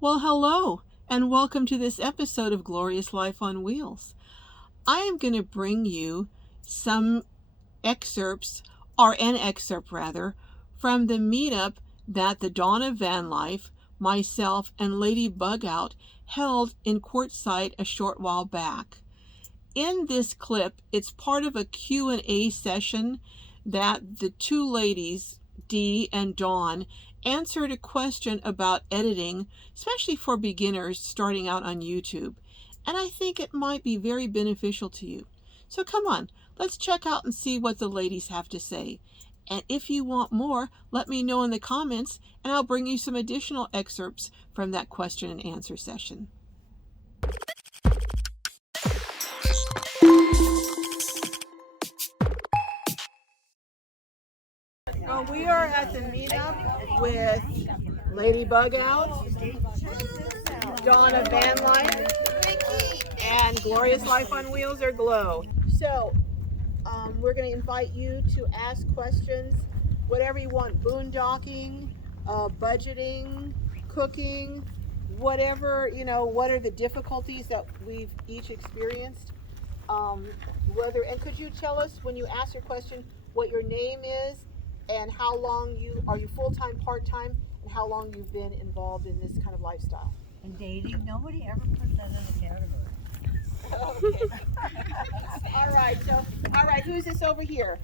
Well, hello, and welcome to this episode of Glorious Life on Wheels. I am going to bring you some excerpts, or an excerpt rather, from the meetup that the Dawn of Van Life, myself, and Lady Bugout held in Quartzsite a short while back. In this clip, it's part of a Q&A session that the two ladies, Dee and Dawn, answered a question about editing, especially for beginners starting out on YouTube. And I think it might be very beneficial to you. So come on, let's check out and see what the ladies have to say. And if you want more, let me know in the comments, and I'll bring you some additional excerpts from that question and answer session. We are at the meetup with Lady Bugout, Dawn of Vanlife, and Glorious Life on Wheels, or Glow. So we're going to invite you to ask questions, whatever you want, boondocking, budgeting, cooking, whatever, what are the difficulties that we've each experienced. And could you tell us, when you ask your question, what your name is and how long are you full-time, part-time, and how long you've been involved in this kind of lifestyle? And dating, nobody ever puts that in a category. Okay. All right, who's this over here?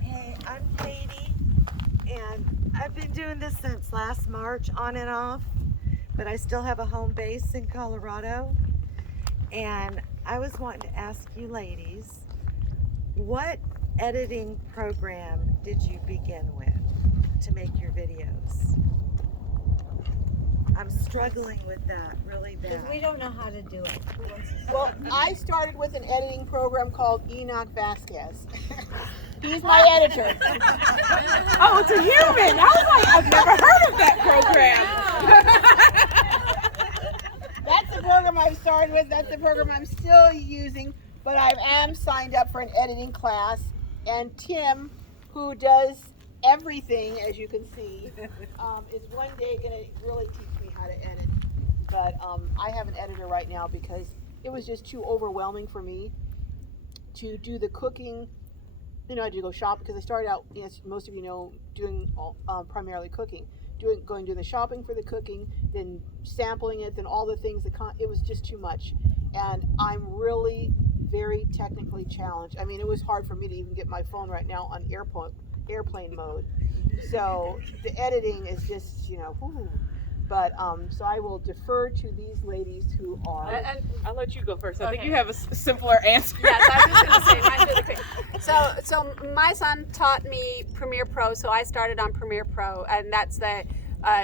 Hey, I'm Katie, and I've been doing this since last March, on and off, but I still have a home base in Colorado. And I was wanting to ask you ladies, what editing program did you begin with to make your videos? I'm struggling with that really bad. We don't know how to do it. Well, I started with an editing program called Enoch Vasquez. He's my editor. Oh, it's a human. I was like, I've never heard of that program. That's the program I started with. That's the program I'm still using, but I am signed up for an editing class. And Tim, who does everything, as you can see, is one day going to really teach me how to edit. But I have an editor right now because it was just too overwhelming for me to do the cooking. I had to go shop because I started out, as most of you know, doing primarily cooking, doing the shopping for the cooking, then sampling it, then all the things. It was just too much, and I'm really very technically challenged. I mean, it was hard for me to even get my phone right now on airplane mode. So the editing is just, whoo. But so I will defer to these ladies who are. And I'll let you go first. I think you have a simpler answer. Yes, I was just going to say, mine's really quick. So my son taught me Premiere Pro, so I started on Premiere Pro, and that's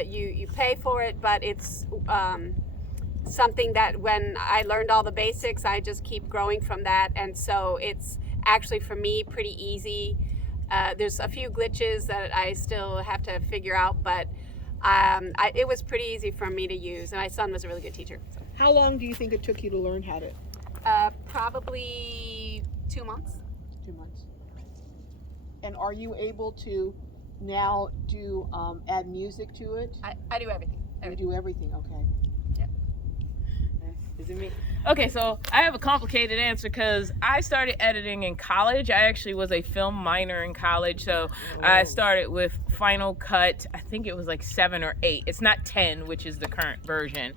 you pay for it, but it's something that when I learned all the basics, I just keep growing from that, and so it's actually for me pretty easy. There's a few glitches that I still have to figure out, but it was pretty easy for me to use, and my son was a really good teacher. So. How long do you think it took you to learn how to? Probably 2 months. 2 months. And are you able to now do add music to it? I do everything. You do everything, okay. Is it me? Okay, so I have a complicated answer because I started editing in college. I actually was a film minor in college, so I started with Final Cut. I think it was like 7 or 8. It's not 10, which is the current version.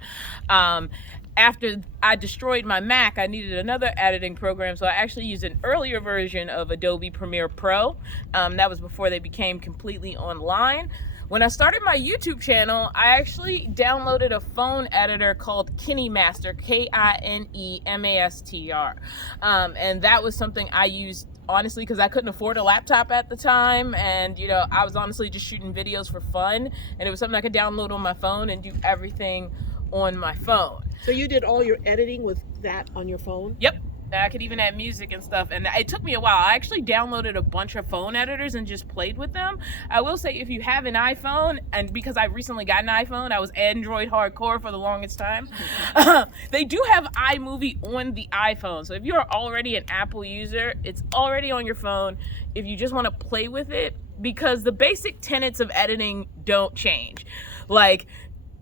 After I destroyed my Mac, I needed another editing program, so I actually used an earlier version of Adobe Premiere Pro. That was before they became completely online. When I started my YouTube channel, I actually downloaded a phone editor called KineMaster, KineMaster. And that was something I used, honestly, because I couldn't afford a laptop at the time. And, I was honestly just shooting videos for fun. And it was something I could download on my phone and do everything on my phone. So you did all your editing with that on your phone? Yep. I could even add music and stuff, and it took me a while. I actually downloaded a bunch of phone editors and just played with them. I will say, if you have an iPhone, and because I recently got an iPhone, I was Android hardcore for the longest time. They do have iMovie on the iPhone, so if you're already an Apple user, it's already on your phone if you just want to play with it, because the basic tenets of editing don't change. Like,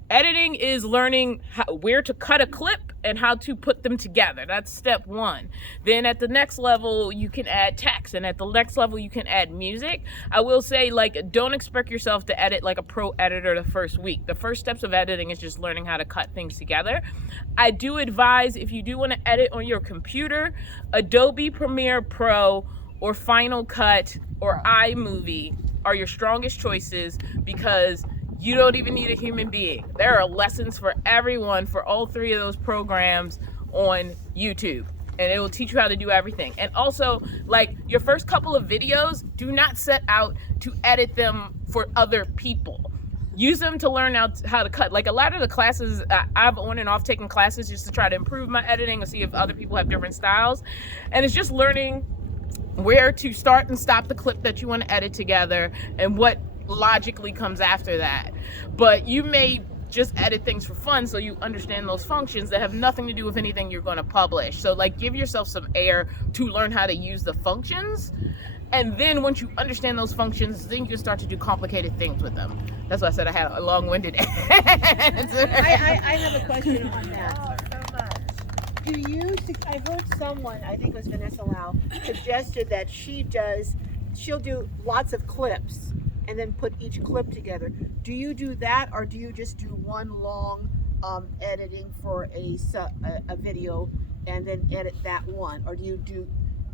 Editing is learning where to cut a clip and how to put them together. That's step one. Then at the next level, you can add text, and at the next level, you can add music. I will say, like, don't expect yourself to edit like a pro editor the first week. The first steps of editing is just learning how to cut things together. I do advise, if you do want to edit on your computer, Adobe Premiere Pro or Final Cut or iMovie are your strongest choices, because you don't even need a human being. There are lessons for everyone for all three of those programs on YouTube, and it will teach you how to do everything. And also, like, your first couple of videos, do not set out to edit them for other people. Use them to learn how to cut. Like, a lot of the classes, I've on and off taken classes just to try to improve my editing and see if other people have different styles. And it's just learning where to start and stop the clip that you want to edit together and what logically comes after that. But you may just edit things for fun, so you understand those functions that have nothing to do with anything you're going to publish. So, like, give yourself some air to learn how to use the functions, and then once you understand those functions, then you can start to do complicated things with them. That's why I said I had a long-winded answer. I have a question on that. Oh, so much. I heard someone, I think it was Vanessa Lau, suggested that she'll do lots of clips and then put each clip together. Do you do that, or do you just do one long editing for a video and then edit that one? Or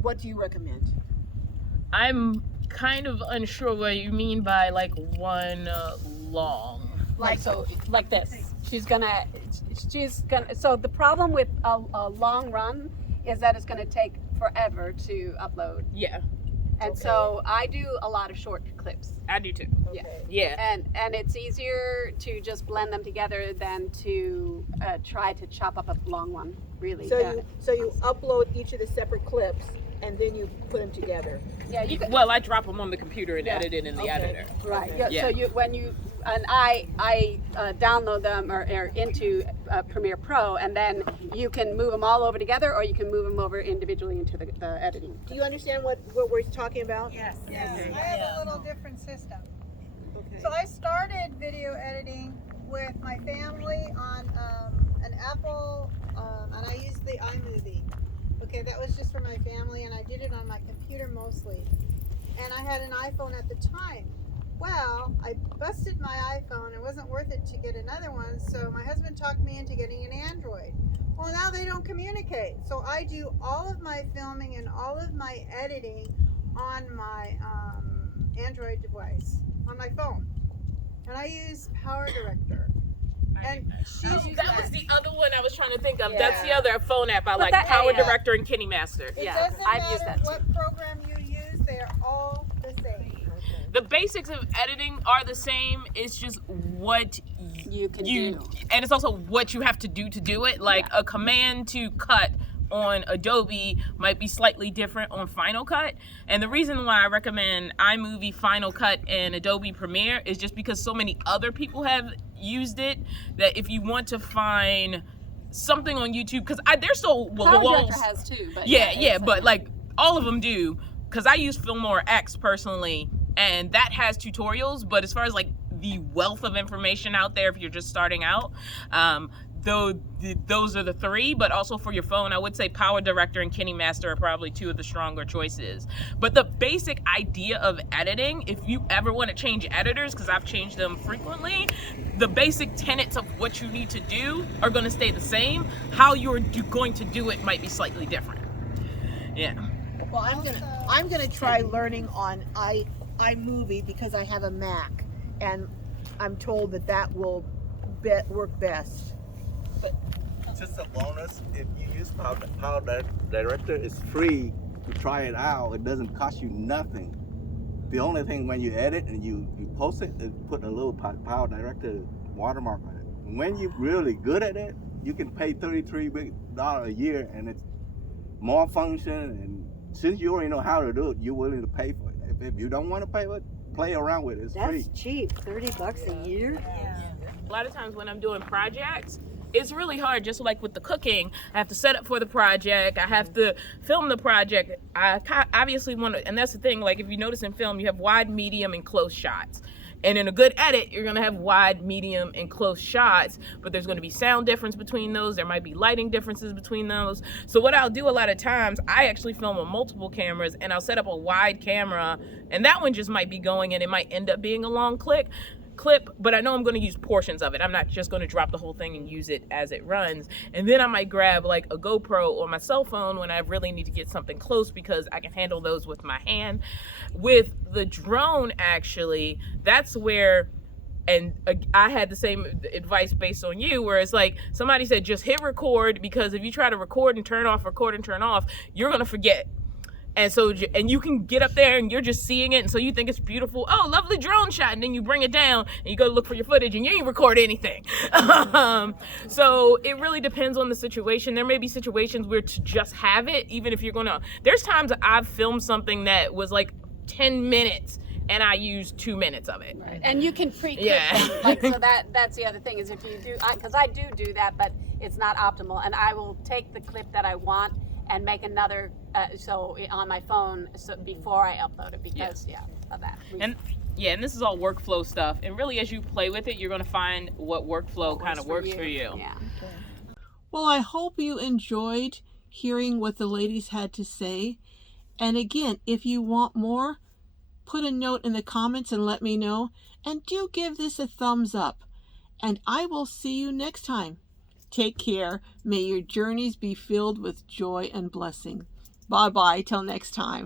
what do you recommend? I'm kind of unsure what you mean by, like, one long. Like this. She's gonna. So the problem with a long run is that it's gonna take forever to upload. Yeah, And so I do a lot of short clips. I do too. Yeah. And it's easier to just blend them together than to try to chop up a long one, really. So you upload each of the separate clips and then you put them together. Yeah, you could, Well, I drop them on the computer and edit it in the editor. right. Okay. Yeah. So I download them or into Premiere Pro, and then you can move them all over together, or you can move them over individually into the editing. Do you understand what we're talking about? Yes. Okay. I have a little different system. Okay. So I started video editing with my family on an Apple, and I used the iMovie. Okay, that was just for my family, and I did it on my computer mostly. And I had an iPhone at the time. Well, I busted my iPhone. It wasn't worth it to get another one, so my husband talked me into getting an Android. Well, now they don't communicate. So I do all of my filming and all of my editing on my Android device, on my phone. And I use Power Director. And That was the other one I was trying to think of. Yeah. That's the other phone app I like, that- Power yeah. Director and KineMaster. it Yeah, doesn't I've used matter that what program you use, they're all the same. The basics of editing are the same. It's just what You can do. and it's also what you have to do it. Like a command to cut on Adobe might be slightly different on Final Cut. And the reason why I recommend iMovie, Final Cut, and Adobe Premiere is just because so many other people have used it, that if you want to find something on YouTube, because there's still Power walls. Director has too, but But like all of them do, because I use Filmora X personally, and that has tutorials. But as far as like the wealth of information out there, if you're just starting out, those are the three. But also for your phone, I would say Power Director and KineMaster are probably two of the stronger choices. But the basic idea of editing, if you ever want to change editors, because I've changed them frequently, the basic tenets of what you need to do are going to stay the same. How you're going to do it might be slightly different. Yeah. Well, I'm gonna try learning on iMovie because I have a Mac, and I'm told that will work best. Just a bonus, if you use Power Director, it's free to try it out. It doesn't cost you nothing. The only thing when you edit and you post it is put a little Power Director watermark on it. When you're really good at it, you can pay $33 a year, and it's more function. And since you already know how to do it, you're willing to pay for it. If you don't want to pay for it, play around with it. It's free. That's cheap, $30 a year. A lot of times when I'm doing projects, it's really hard. Just like with the cooking, I have to set up for the project, I have to film the project. I obviously want to, and that's the thing, like if you notice in film, you have wide, medium, and close shots. And in a good edit, you're going to have wide, medium, and close shots, but there's going to be sound difference between those. There might be lighting differences between those. So what I'll do a lot of times, I actually film on multiple cameras, and I'll set up a wide camera, and that one just might be going, and it might end up being a long clip, but I know I'm going to use portions of it. I'm not just going to drop the whole thing and use it as it runs. And then I might grab like a GoPro or my cell phone when I really need to get something close, because I can handle those with my hand. With the drone, actually, that's where, and I had the same advice based on you, where it's like somebody said just hit record, because if you try to record and turn off, you're going to forget. And so, and you can get up there and you're just seeing it, and so you think it's beautiful. Oh, lovely drone shot, and then you bring it down and you go look for your footage and you ain't record anything. So it really depends on the situation. There may be situations where to just have it, even if you're gonna. There's times I've filmed something that was like 10 minutes and I used 2 minutes of it. Right. And you can pre-clip Yeah. them. Like, so that's the other thing, is if you do, because I do that, but it's not optimal, and I will take the clip that I want and make another so on my phone, so before I upload it, because of that reason. And this is all workflow stuff, and really as you play with it, you're going to find what workflow kind of works for you. Yeah. Okay. Well, I hope you enjoyed hearing what the ladies had to say. And again, if you want more, put a note in the comments and let me know. And do give this a thumbs up. And I will see you next time. Take care. May your journeys be filled with joy and blessing. Bye-bye till next time.